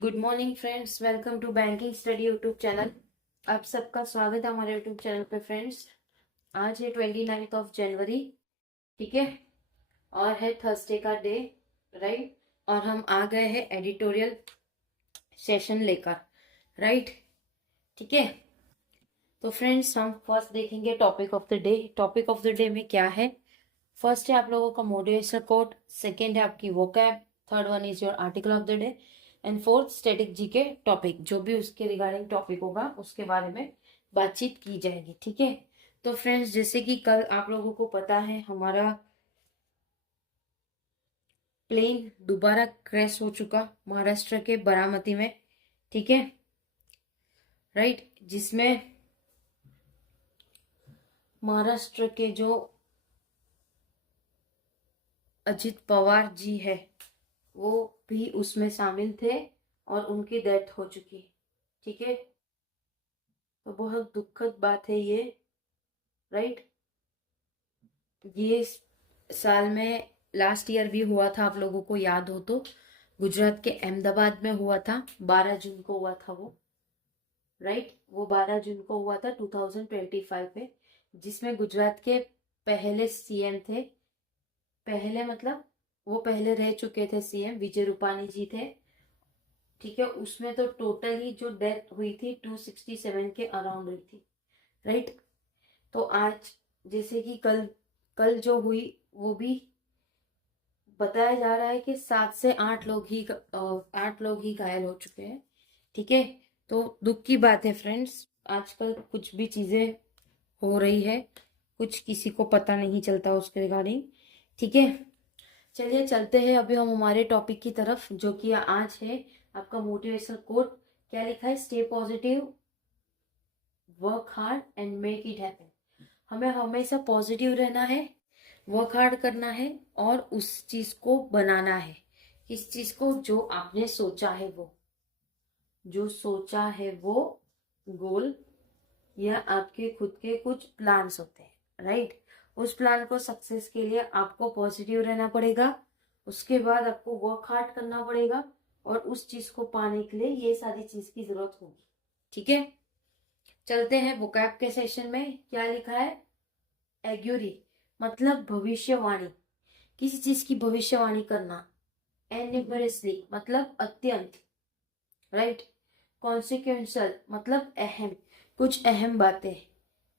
Good morning friends, welcome to banking study YouTube channel. आप सबका स्वागत है हमारे यूट्यूब चैनल पे फ्रेंड्स। आज है 29 ऑफ जनवरी, ठीक है, और है थर्सडे का डे, राइट। और हम आ गए हैं एडिटोरियल सेशन लेकर, राइट, ठीक है। तो फ्रेंड्स हम फर्स्ट देखेंगे topic of the day. Topic of the day में क्या है? फर्स्ट है आप लोगों का मोटिवेशनल कोट, सेकेंड है आपकी vocab, third one is your article of the day, and fourth static G के टॉपिक, जो भी उसके रिगार्डिंग टॉपिक होगा उसके बारे में बातचीत की जाएगी, ठीक है। तो फ्रेंड्स, जैसे कि कल आप लोगों को पता है हमारा प्लेन दोबारा क्रैश हो चुका महाराष्ट्र के बारामती में, ठीक है, राइट, जिसमें महाराष्ट्र के जो अजित पवार जी है वो भी उसमें शामिल थे और उनकी डेथ हो चुकी, ठीक है। तो बहुत दुखद बात है ये, राइट। ये साल में लास्ट ईयर भी हुआ था, आप लोगों को याद हो तो, गुजरात के अहमदाबाद में हुआ था, 12 जून को हुआ था वो, राइट। वो 12 जून को हुआ था 2025 में, जिसमें गुजरात के पहले सीएम थे, पहले मतलब वो पहले रह चुके थे सीएम, विजय रूपानी जी थे, ठीक है। उसमें तो टोटली जो डेथ हुई थी 267 के अराउंड हुई थी, राइट। तो आज जैसे कि कल कल जो हुई वो भी बताया जा रहा है कि 7 से 8 लोग ही घायल हो चुके हैं, ठीक है। तो दुख की बात है फ्रेंड्स, आजकल कुछ भी चीजें हो रही है, कुछ किसी को पता नहीं चलता उसके रिगार्डिंग, ठीक है। चलिए चलते हैं अभी हम हमारे टॉपिक की तरफ, जो कि आज है आपका मोटिवेशनल कोट। क्या लिखा है? Stay positive, work hard and make it happen. हमें हमेशा पॉजिटिव रहना है, वर्क हार्ड करना है और उस चीज को बनाना है। किस चीज को? जो आपने सोचा है वो, जो सोचा है वो गोल या आपके खुद के कुछ प्लान्स होते हैं, राइट। उस प्लान को सक्सेस के लिए आपको पॉजिटिव रहना पड़ेगा, उसके बाद आपको वर्क हार्ड करना पड़ेगा और उस चीज को पाने के लिए ये सारी चीज की जरूरत होगी, ठीक है। चलते हैं वोकैब के सेशन में। क्या लिखा है? एग्यूरी मतलब भविष्यवाणी, किसी चीज की भविष्यवाणी करना। एनिवर्सली मतलब अत्यंत, राइट। कॉन्सिक्वेंशल मतलब अहम, कुछ अहम बातें।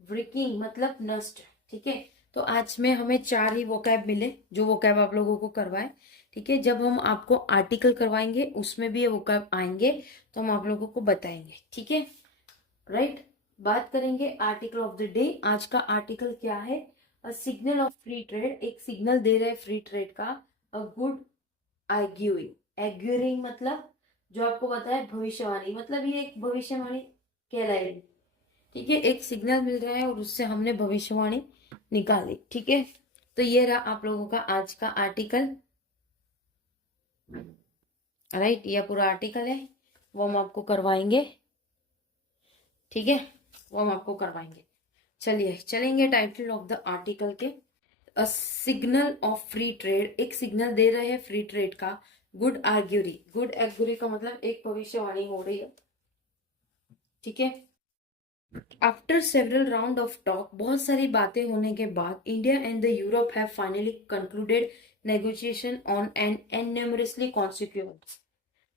ब्रेकिंग मतलब नष्ट, ठीक है। तो आज में हमें 4 ही वोकैब मिले, जो वोकैब आप लोगों को करवाए, ठीक है। जब हम आपको आर्टिकल करवाएंगे उसमें भी ये वोकैब आएंगे तो हम आप लोगों को बताएंगे, ठीक है, राइट। बात करेंगे आर्टिकल ऑफ द डे। आज का आर्टिकल क्या है? अ सिग्नल ऑफ फ्री ट्रेड, एक सिग्नल दे रहे फ्री ट्रेड का। अ गुड एग्यूइंग, एग्यूरिंग मतलब जो आपको पता है भविष्यवाणी, मतलब ये एक भविष्यवाणी कहलाएगी, ठीक है। एक सिग्नल मिल रहा है और उससे हमने भविष्यवाणी निकाली, ठीक है। तो ये रहा आप लोगों का आज का आर्टिकल, राइट। ये पूरा आर्टिकल है, वो हम आपको करवाएंगे, ठीक है, वो हम आपको करवाएंगे। चलिए चलेंगे टाइटल ऑफ द आर्टिकल के। A signal of free trade, एक सिग्नल दे रहे हैं फ्री ट्रेड का। गुड आर्ग्यूरी, गुड एग्यूरी का मतलब एक भविष्यवाणी हो रही है, ठीक है। After several round of talk, बहुत सारी बातें होने के बाद, India and the Europe have finally concluded negotiation on an enormously consequence.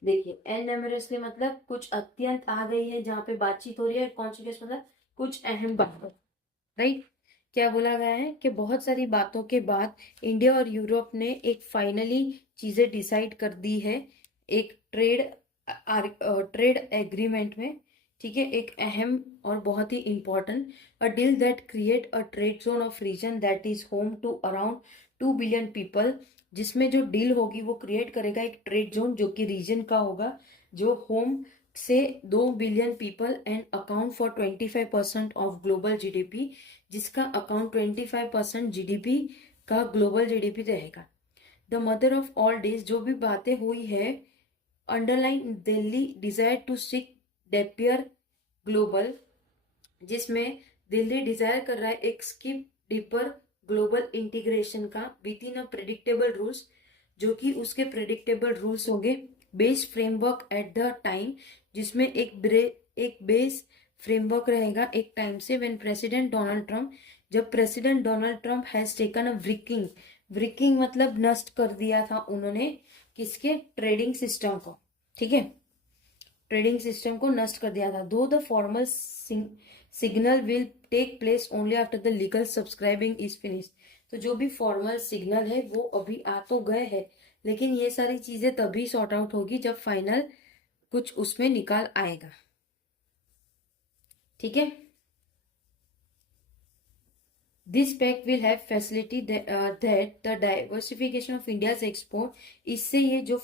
देखिए, एनमेरसली मतलब कुछ अत्यंत आ गई है जहां पे बातचीत हो रही है, कॉन्सिक्वेंस मतलब कुछ अहम बातें, राइट। क्या बोला गया है कि बहुत सारी बातों के बाद इंडिया और यूरोप ने एक फाइनली चीजें डिसाइड कर दी है, एक ट्रेड एग्रीमेंट में, ठीक है। एक अहम और बहुत ही important, a deal that create a trade zone of region that is home to around 2 billion people. जिसमें जो डील होगी वो क्रिएट करेगा एक ट्रेड जोन जो कि रीजन का होगा, जो होम से 2 billion people and account for 25% of global GDP, जिसका अकाउंट 25% जीडीपी का ग्लोबल जीडीपी रहेगा। The mother of all deals, जो भी बातें हुई है, underline Delhi desire to seek deeper global, जिसमें दिल्ली डिजायर कर रहा है एक स्किप डीपर ग्लोबल इंटीग्रेशन का within a predictable rules, जो कि उसके प्रेडिक्टेबल रूल्स होंगे base framework at the time, जिसमें एक बेस फ्रेमवर्क रहेगा एक टाइम से, व्हेन प्रेसिडेंट डोनाल्ड ट्रंप, जब President Donald Trump has taken a breaking, breaking मतलब नष्ट कर दिया था उन्होंने किसके, ट्रेडिंग सिस्टम को, ठीक है, ट्रेडिंग सिस्टम को नष्ट कर दिया था। Though the formal signal will take place only after the legal subscribing is finish. तो जो भी फॉर्मल सिग्नल है वो अभी आ तो गए हैं, लेकिन ये सारी चीजें तभी सॉर्ट आउट होगी जब फाइनल कुछ उसमें निकाल आएगा, ठीक है। This pact will have facility that the diversification of India's export, इससे ये जो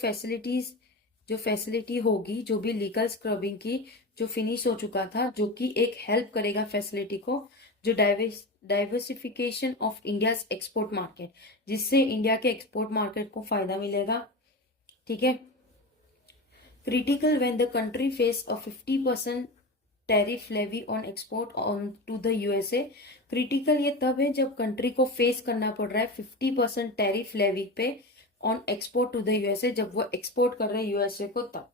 फैसिलिटी होगी, जो भी लीगल स्क्रबिंग की जो फिनिश हो चुका था, जो कि एक हेल्प करेगा फैसिलिटी को, जो diversification of India's export market, जिससे इंडिया के एक्सपोर्ट मार्केट को फायदा मिलेगा, ठीक है। Critical when the country face a 50% tariff levy on export on to the USA. Critical ये तब है जब कंट्री को फेस करना पड़ रहा है 50% टैरिफ लेवी पे on export to the USA, जब वो एक्सपोर्ट कर रहे हैं यूएसए को तब।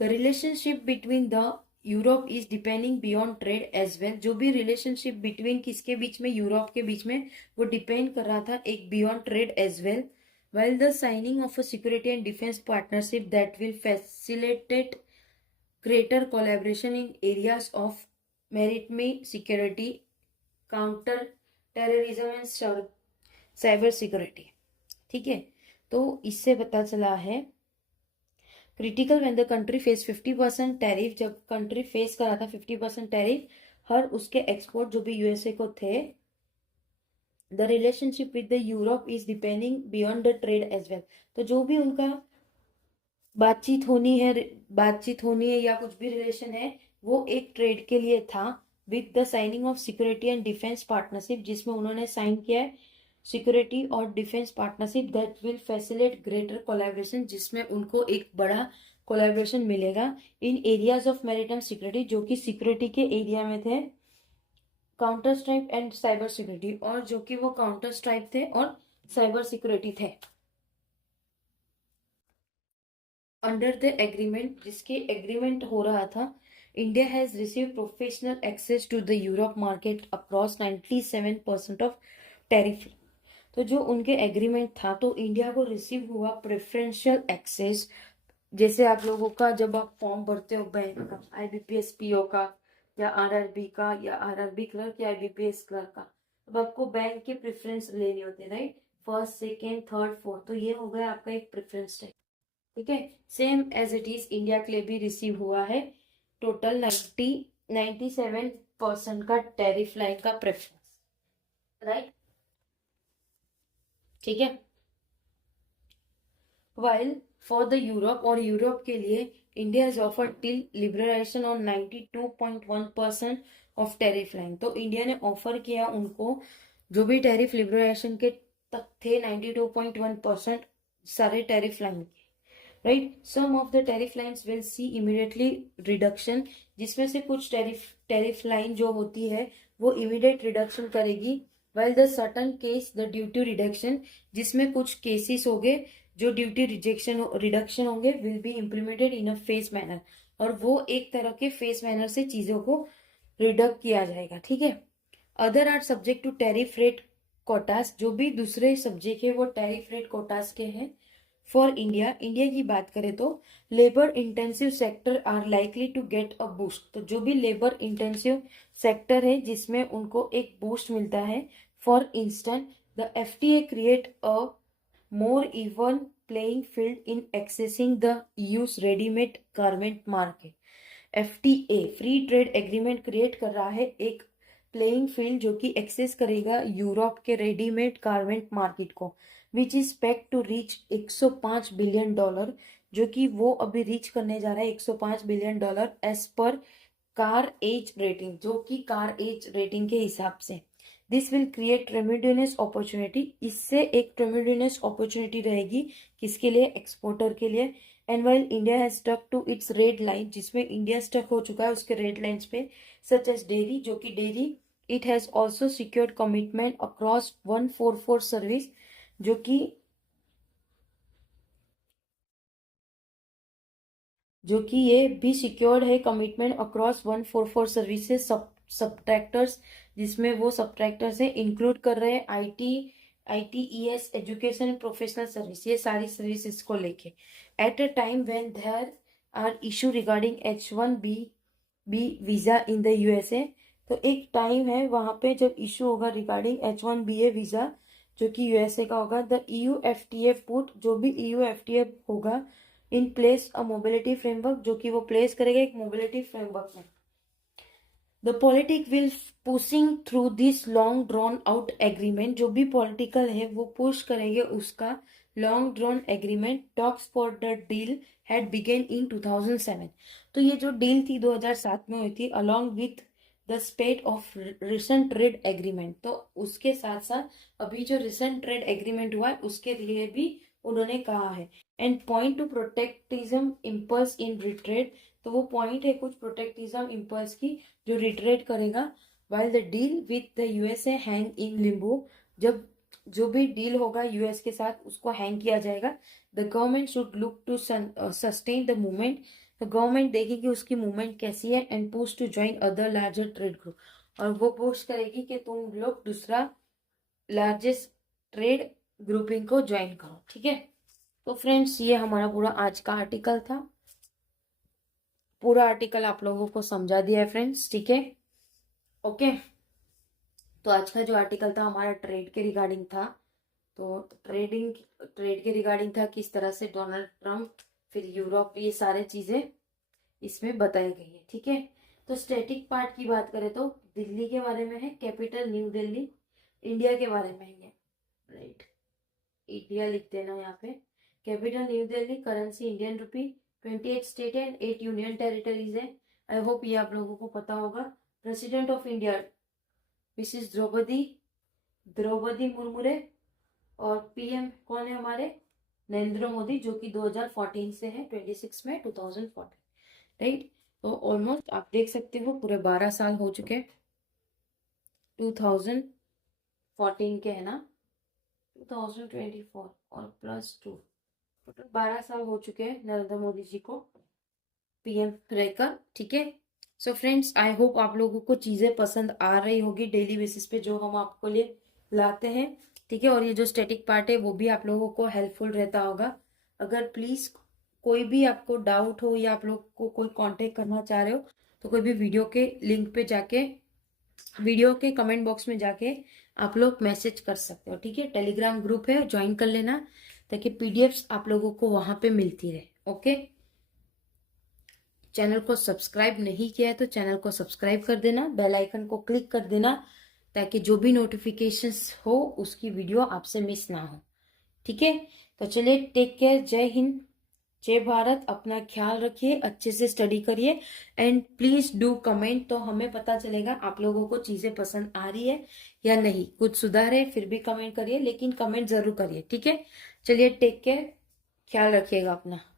The relationship between the Europe is depending beyond trade as well, जो भी रिलेशनशिप बिटवीन किसके बीच में, यूरोप के बीच में, वो डिपेंड कर रहा था एक beyond trade as well. while the signing of a security and defense partnership that will facilitate greater collaboration in areas of maritime security, counter terrorism and cyber security, ठीक है। तो इससे पता चला है critical when the country face 50% tariff, जब country face करा था 50% टैरिफ हर उसके एक्सपोर्ट जो भी यूएसए को थे, the relationship with the Europe is depending beyond the trade as well. तो जो भी उनका बातचीत होनी है या कुछ भी रिलेशन है, वो एक ट्रेड के लिए था, with the signing off security and defence partnership, जिसमें उन्होंने साइन किया है सिक्योरिटी और defence partnership that will facilitate greater collaboration, जिसमें उनको एक बड़ा कोलैबोरेशन मिलेगा इन एरियाज ऑफ मैरिटाइम सिक्योरिटी, जो कि सिक्योरिटी के एरिया में थे, counter strike and cyber security, और जो कि वो काउंटर स्ट्राइक थे और साइबर सिक्योरिटी थे। अंडर द एग्रीमेंट, जिसके एग्रीमेंट हो रहा था, India has receive professional access to the Europe market across 97% of tariff. तो जो उनके एग्रीमेंट था, तो इंडिया को रिसीव हुआ प्रेफरेंशियल एक्सेस, जैसे आप लोगों का जब आप फॉर्म भरते हो बैंक का, आईबीपीएस पीओ का या आरआरबी का या आरआरबी क्लर्क या आईबीपीएस क्लर्क का, अब आपको बैंक के प्रेफरेंस लेने होते हैं, right, first second third fourth, तो ये हो गया आपका एक प्रेफरेंस टाइप, ठीक है। Same as it is India के लिए भी रिसीव हुआ है टोटल 97% का टैरिफ लाइन का प्रेफरेंस, राइट, ठीक है। वाइल फॉर द यूरोप, और यूरोप के लिए India is offered till liberalisation on 92.1% of tariff line. तो इंडिया ने ऑफर किया उनको जो भी टैरिफ लिबरलाइजेशन के तक थे 92.1% सारे टैरिफ लाइन के, right. Some of the tariff lines will see immediately reduction, जिसमें से कुछ टैरिफ लाइन जो होती है वो इमीडिएट रिडक्शन करेगी, while the certain case the duty reduction, जिसमें कुछ केसेस होंगे जो ड्यूटी रिडक्शन होंगे, will be implemented in a phase manner, और वो एक तरह के फेस मैनर से चीजों को रिडक्ट किया जाएगा, ठीक है। Other are subject to tariff rate quotas, जो भी दूसरे सब्जेक्ट है वो टैरिफ रेट कोटास के हैं। फॉर इंडिया की बात करें तो labour intensive sector are likely to get a boost, तो जो भी लेबर इंटेंसिव सेक्टर है जिसमें उनको एक बूस्ट मिलता है, for instant the FTA create a more even playing field in accessing the use readymade garment market. FTA free trade agreement create कर रहा है एक प्लेइंग फील्ड जो कि एक्सेस करेगा यूरोप के रेडीमेड गारमेंट मार्केट को, which is expected to reach 105 billion dollar, जो कि वो अभी रीच करने जा रहा है 105 billion dollar as per CareEdge rating, जो कि कार एज रेटिंग के हिसाब से। This will create tremendous opportunity, इससे एक ट्रेमेंडस अपॉर्चुनिटी रहेगी किसके लिए, एक्सपोर्टर के लिए। And while India has stuck to its red line, जिसमें इंडिया स्टक हो चुका है उसके रेड लाइंस पे, सच एज डेयरी, जो कि dairy it has also secured commitment across 144 service, जो कि जो कि ये भी सिक्योर्ड है कमिटमेंट अक्रॉस 144 सर्विसेज सबट्रैक्टर्स, जिसमें वो सबट्रैक्टर्स है इंक्लूड कर रहे हैं ITES एजुकेशन प्रोफेशनल सर्विस, ये सारी सर्विसेज को लेके। At a time when there are issue regarding H1B visa in the USA, तो एक टाइम है वहां पे जब इशू होगा रिगार्डिंग H1BA वीजा जो कि USA का होगा। द EU FTA पुट, जो भी EU FTA होगा in place a mobility framework, जो कि वो प्लेस करेगा एक मोबिलिटी फ्रेमवर्क में। The politic will pushing through this long drawn out agreement, जो भी पॉलिटिकल है वो पुश करेंगे उसका long drawn agreement. Talks for the deal had begun in 2007, तो ये जो डील थी 2007 में हुई थी along with the स्पेट of recent trade agreement, तो उसके साथ साथ अभी जो रिसेंट ट्रेड एग्रीमेंट हुआ है उसके लिए भी उन्होंने कहा है। And point to protectionism impulse in retreat, तो वो पॉइंट है कुछ प्रोटेक्टिज्म इम्पल्स की जो रिट्रेड करेगा। While the deal with the USA hang in Limbo, जब जो भी डील होगा यूएस के साथ उसको हैंग किया जाएगा। The government should look to sustain the movement, तो गवर्नमेंट देखेगी उसकी मूवमेंट कैसी है। And push to join other larger trade group, और वो पुश करेगी कि तुम लोग दूसरा लार्जेस्ट ट्रेड ग्रुपिंग को ज्वाइन करो। ठीक है, तो फ्रेंड्स ये हमारा पूरा आज का आर्टिकल था। पूरा आर्टिकल आप लोगों को समझा दिया है फ्रेंड्स। ठीक है, ओके। तो आज का जो आर्टिकल था हमारा ट्रेड के रिगार्डिंग था। तो ट्रेड के रिगार्डिंग था, किस तरह से डोनाल्ड ट्रंप फिर यूरोप, ये सारे चीजें इसमें बताई गई है। ठीक है, तो स्टैटिक पार्ट की बात करें तो दिल्ली के बारे में है, कैपिटल न्यू दिल्ली। इंडिया के बारे में है, राइट, इंडिया लिख देना यहाँ पे। Capital New Delhi, currency Indian rupee, 28 state and 8 union territories है। आई होप ये आप लोगों को पता होगा। President of India Mrs Droupadi Murmu, और PM कौन है हमारे, नरेंद्र मोदी, जो कि 2014 से है, 26 में 2014, राइट। तो ऑलमोस्ट आप देख सकते हो पूरे 12 साल हो चुके हैं, 2014 के है ना, 2024 और +2, टोटल 12 साल हो चुके हैं नरेंद्र मोदी जी को PM रहकर। ठीक है, सो फ्रेंड्स आई होप आप लोगों को चीजें पसंद आ रही होगी डेली बेसिस पे जो हम आपको लिए लाते हैं। ठीक है, और ये जो स्टैटिक पार्ट है वो भी आप लोगों को हेल्पफुल रहता होगा। अगर प्लीज कोई भी आपको डाउट हो या आप लोग को कोई कांटेक्ट करना चाह रहे हो तो कोई भी वीडियो के लिंक पे जाके, वीडियो के कमेंट बॉक्स में जाके आप लोग मैसेज कर सकते हो। ठीक है, टेलीग्राम ग्रुप है, ज्वाइन कर लेना ताकि PDFs आप लोगों को वहां पे मिलती रहे। ओके, चैनल को सब्सक्राइब नहीं किया है तो चैनल को सब्सक्राइब कर देना, बेल आइकन को क्लिक कर देना ताकि जो भी नोटिफिकेशंस हो उसकी वीडियो आपसे मिस ना हो। ठीक है, तो चलिए, टेक केयर, जय हिंद, जय भारत, अपना ख्याल रखिए, अच्छे से स्टडी करिए एंड प्लीज डू कमेंट, तो हमें पता चलेगा आप लोगों को चीजें पसंद आ रही है या नहीं। कुछ सुधार है फिर भी कमेंट करिए, लेकिन कमेंट जरूर करिए। ठीक है, चलिए, टेक केयर, ख्याल रखिएगा अपना।